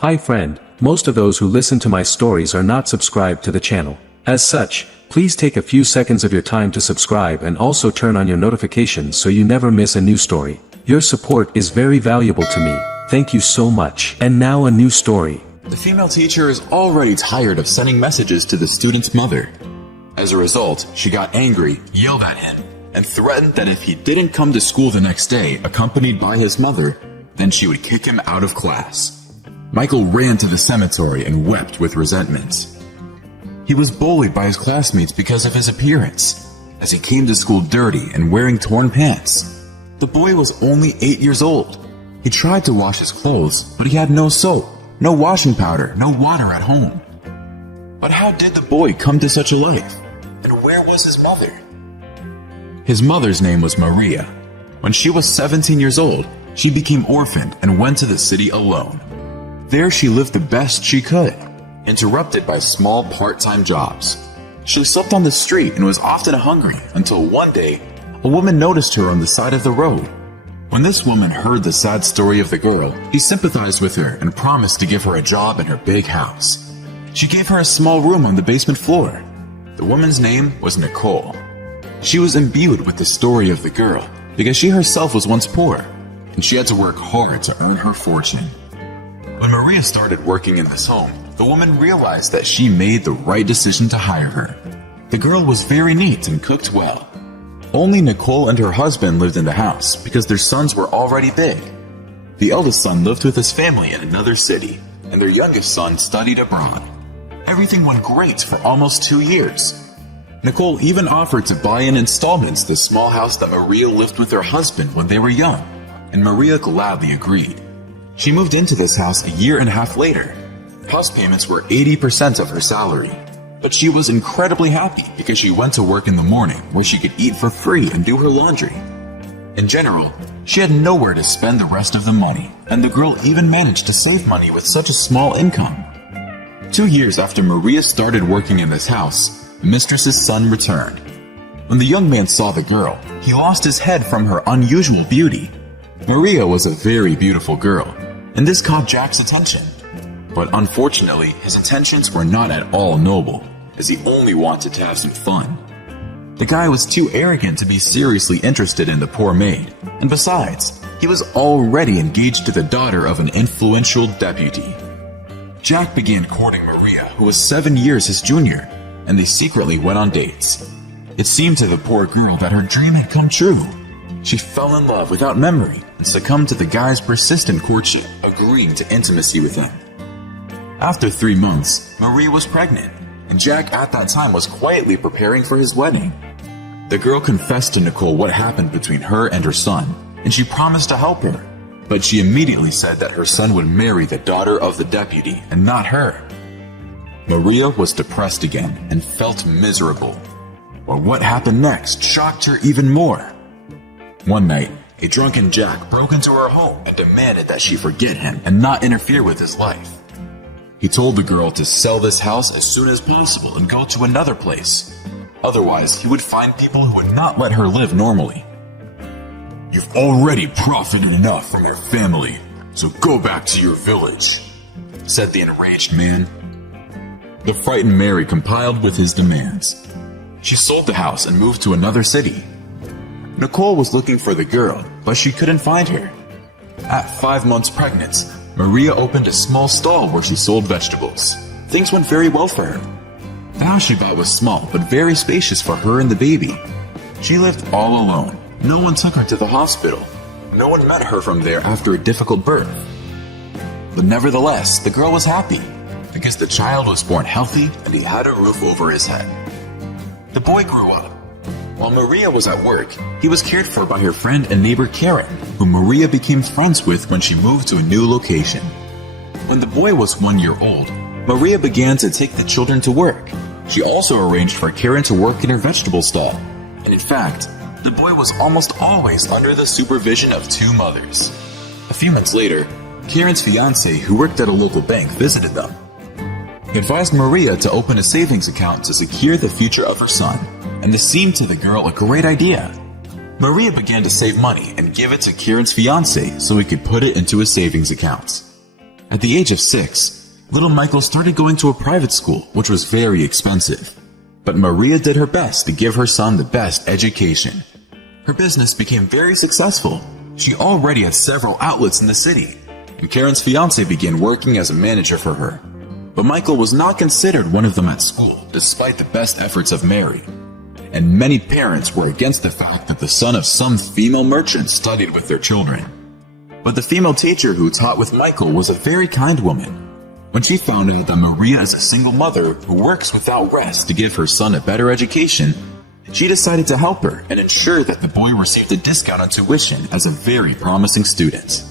Hi friend, most of those who listen to my stories are not subscribed to the channel. As such, please take a few seconds of your time to subscribe and also turn on your notifications so you never miss a new story. Your support is very valuable to me. Thank you so much. And now a new story. The female teacher is already tired of sending messages to the student's mother. As a result, she got angry, yelled at him, and threatened that if he didn't come to school the next day accompanied by his mother, then she would kick him out of class. Michael ran to the cemetery and wept with resentment. He was bullied by his classmates because of his appearance, as he came to school dirty and wearing torn pants. The boy was only 8 years old. He tried to wash his clothes, but he had no soap, no washing powder, no water at home. But how did the boy come to such a life? And where was his mother? His mother's name was Maria. When she was 17 years old, she became orphaned and went to the city alone. There she lived the best she could, interrupted by small part-time jobs. She slept on the street and was often hungry until one day, a woman noticed her on the side of the road. When this woman heard the sad story of the girl, she sympathized with her and promised to give her a job in her big house. She gave her a small room on the basement floor. The woman's name was Nicole. She was imbued with the story of the girl because she herself was once poor, and she had to work hard to earn her fortune. When Maria started working in this home, the woman realized that she made the right decision to hire her. The girl was very neat and cooked well. Only Nicole and her husband lived in the house because their sons were already big. The eldest son lived with his family in another city, and their youngest son studied abroad. Everything went great for almost 2 years. Nicole even offered to buy in installments the small house that Maria lived with her husband when they were young, and Maria gladly agreed. She moved into this house a year and a half later. House payments were 80% of her salary. But she was incredibly happy because she went to work in the morning where she could eat for free and do her laundry. In general, she had nowhere to spend the rest of the money, and the girl even managed to save money with such a small income. 2 years after Maria started working in this house, the mistress's son returned. When the young man saw the girl, he lost his head from her unusual beauty. Maria was a very beautiful girl, and this caught Jack's attention. But unfortunately, his intentions were not at all noble, as he only wanted to have some fun. The guy was too arrogant to be seriously interested in the poor maid, and besides, he was already engaged to the daughter of an influential deputy. Jack began courting Maria, who was 7 years his junior, and they secretly went on dates. It seemed to the poor girl that her dream had come true. She fell in love without memory and succumbed to the guy's persistent courtship, agreeing to intimacy with him. After 3 months, Maria was pregnant, and Jack at that time was quietly preparing for his wedding. The girl confessed to Nicole what happened between her and her son, and she promised to help her, but she immediately said that her son would marry the daughter of the deputy and not her. Maria was depressed again and felt miserable. But what happened next shocked her even more. One night, a drunken Jack broke into her home and demanded that she forget him and not interfere with his life. He told the girl to sell this house as soon as possible and go to another place. Otherwise, he would find people who would not let her live normally. "You've already profited enough from your family, so go back to your village," said the enraged man. The frightened Mary complied with his demands. She sold the house and moved to another city. Nicole was looking for the girl, but she couldn't find her. At 5 months pregnant, Maria opened a small stall where she sold vegetables. Things went very well for her. The house she bought was small, but very spacious for her and the baby. She lived all alone. No one took her to the hospital. No one met her from there after a difficult birth. But nevertheless, the girl was happy, because the child was born healthy and he had a roof over his head. The boy grew up. While Maria was at work, he was cared for by her friend and neighbor Karen, whom Maria became friends with when she moved to a new location. When the boy was 1 year old, Maria began to take the children to work. She also arranged for Karen to work in her vegetable stall, and in fact, the boy was almost always under the supervision of 2 mothers. A few months later, Karen's fiancé, who worked at a local bank, visited them. He advised Maria to open a savings account to secure the future of her son, and this seemed to the girl a great idea. Maria began to save money and give it to Kieran's fiancé so he could put it into his savings account. At the age of 6, little Michael started going to a private school, which was very expensive. But Maria did her best to give her son the best education. Her business became very successful. She already had several outlets in the city, and Karen's fiancé began working as a manager for her. But Michael was not considered one of them at school, despite the best efforts of Mary. And many parents were against the fact that the son of some female merchant studied with their children. But the female teacher who taught with Michael was a very kind woman. When she found out that Maria is a single mother who works without rest to give her son a better education, she decided to help her and ensure that the boy received a discount on tuition as a very promising student.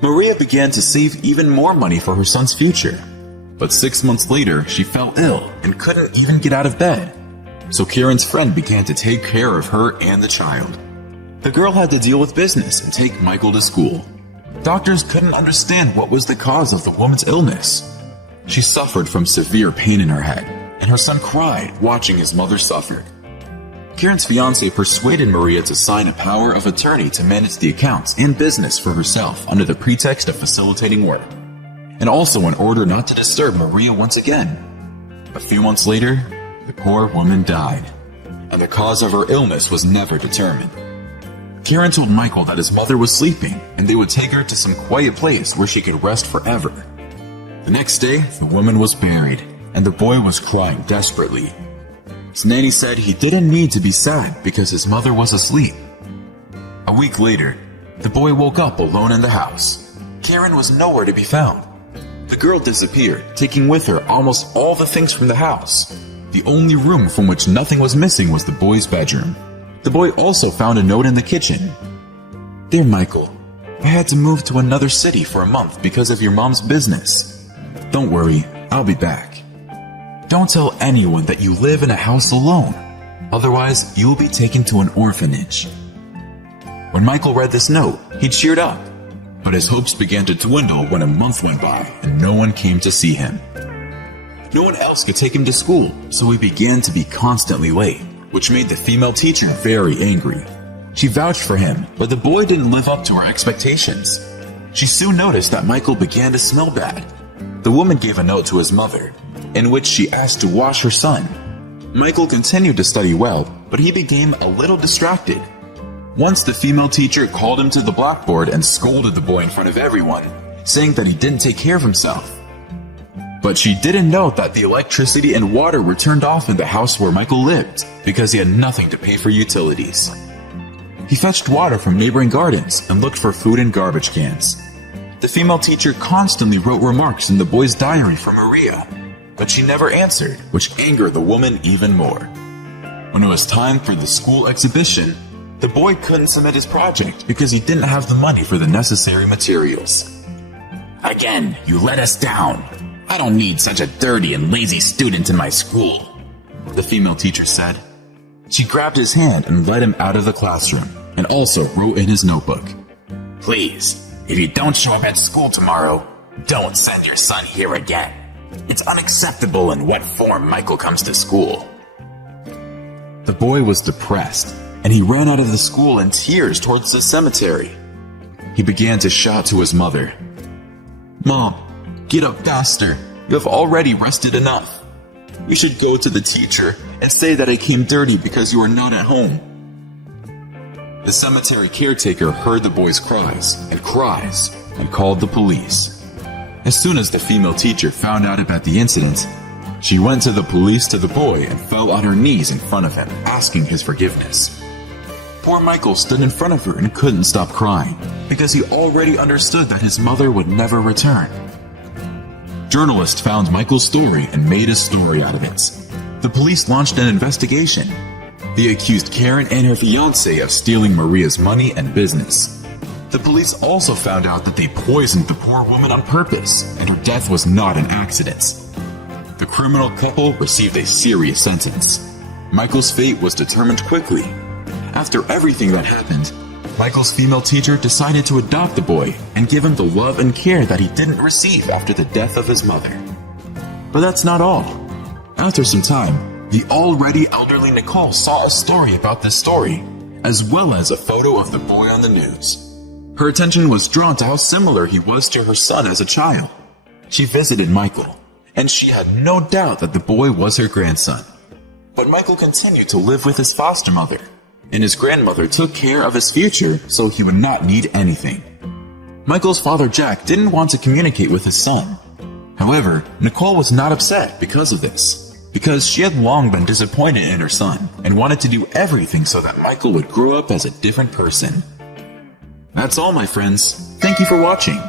Maria began to save even more money for her son's future. But 6 months later, she fell ill and couldn't even get out of bed. So Karen's friend began to take care of her and the child. The girl had to deal with business and take Michael to school. Doctors couldn't understand what was the cause of the woman's illness. She suffered from severe pain in her head, and her son cried watching his mother suffer. Karen's fiancé persuaded Maria to sign a power of attorney to manage the accounts and business for herself under the pretext of facilitating work, and also in order not to disturb Maria once again. A few months later, the poor woman died, and the cause of her illness was never determined. Karen told Michael that his mother was sleeping and they would take her to some quiet place where she could rest forever. The next day, the woman was buried, and the boy was crying desperately. His nanny said he didn't need to be sad because his mother was asleep. A week later, the boy woke up alone in the house. Karen was nowhere to be found. The girl disappeared, taking with her almost all the things from the house. The only room from which nothing was missing was the boy's bedroom. The boy also found a note in the kitchen. "Dear Michael, I had to move to another city for a month because of your mom's business. Don't worry, I'll be back. Don't tell anyone that you live in a house alone. Otherwise, you'll be taken to an orphanage." When Michael read this note, he cheered up. But his hopes began to dwindle when a month went by and no one came to see him. No one else could take him to school, so he began to be constantly late, which made the female teacher very angry. She vouched for him, but the boy didn't live up to her expectations. She soon noticed that Michael began to smell bad. The woman gave a note to his mother, in which she asked to wash her son. Michael continued to study well, but he became a little distracted. Once the female teacher called him to the blackboard and scolded the boy in front of everyone, saying that he didn't take care of himself. But she didn't know that the electricity and water were turned off in the house where Michael lived because he had nothing to pay for utilities. He fetched water from neighboring gardens and looked for food in garbage cans. The female teacher constantly wrote remarks in the boy's diary for Maria, but she never answered, which angered the woman even more. When it was time for the school exhibition, the boy couldn't submit his project because he didn't have the money for the necessary materials. "Again, you let us down. I don't need such a dirty and lazy student in my school," the female teacher said. She grabbed his hand and led him out of the classroom, and also wrote in his notebook, "Please, if you don't show up at school tomorrow, don't send your son here again. It's unacceptable in what form Michael comes to school." The boy was depressed, and he ran out of the school in tears towards the cemetery. He began to shout to his mother, "Mom, get up faster. You have already rested enough. You should go to the teacher and say that I came dirty because you are not at home." The cemetery caretaker heard the boy's cries and called the police. As soon as the female teacher found out about the incident, she went to the police to the boy and fell on her knees in front of him, asking his forgiveness. Poor Michael stood in front of her and couldn't stop crying because he already understood that his mother would never return. Journalists found Michael's story and made a story out of it. The police launched an investigation. They accused Karen and her fiancé of stealing Maria's money and business. The police also found out that they poisoned the poor woman on purpose, and her death was not an accident. The criminal couple received a serious sentence. Michael's fate was determined quickly. After everything that happened, Michael's female teacher decided to adopt the boy and give him the love and care that he didn't receive after the death of his mother. But that's not all. After some time, the already elderly Nicole saw a story about this story, as well as a photo of the boy on the news. Her attention was drawn to how similar he was to her son as a child. She visited Michael, and she had no doubt that the boy was her grandson. But Michael continued to live with his foster mother, and his grandmother took care of his future so he would not need anything. Michael's father Jack didn't want to communicate with his son. However, Nicole was not upset because of this, because she had long been disappointed in her son and wanted to do everything so that Michael would grow up as a different person. That's all, my friends. Thank you for watching.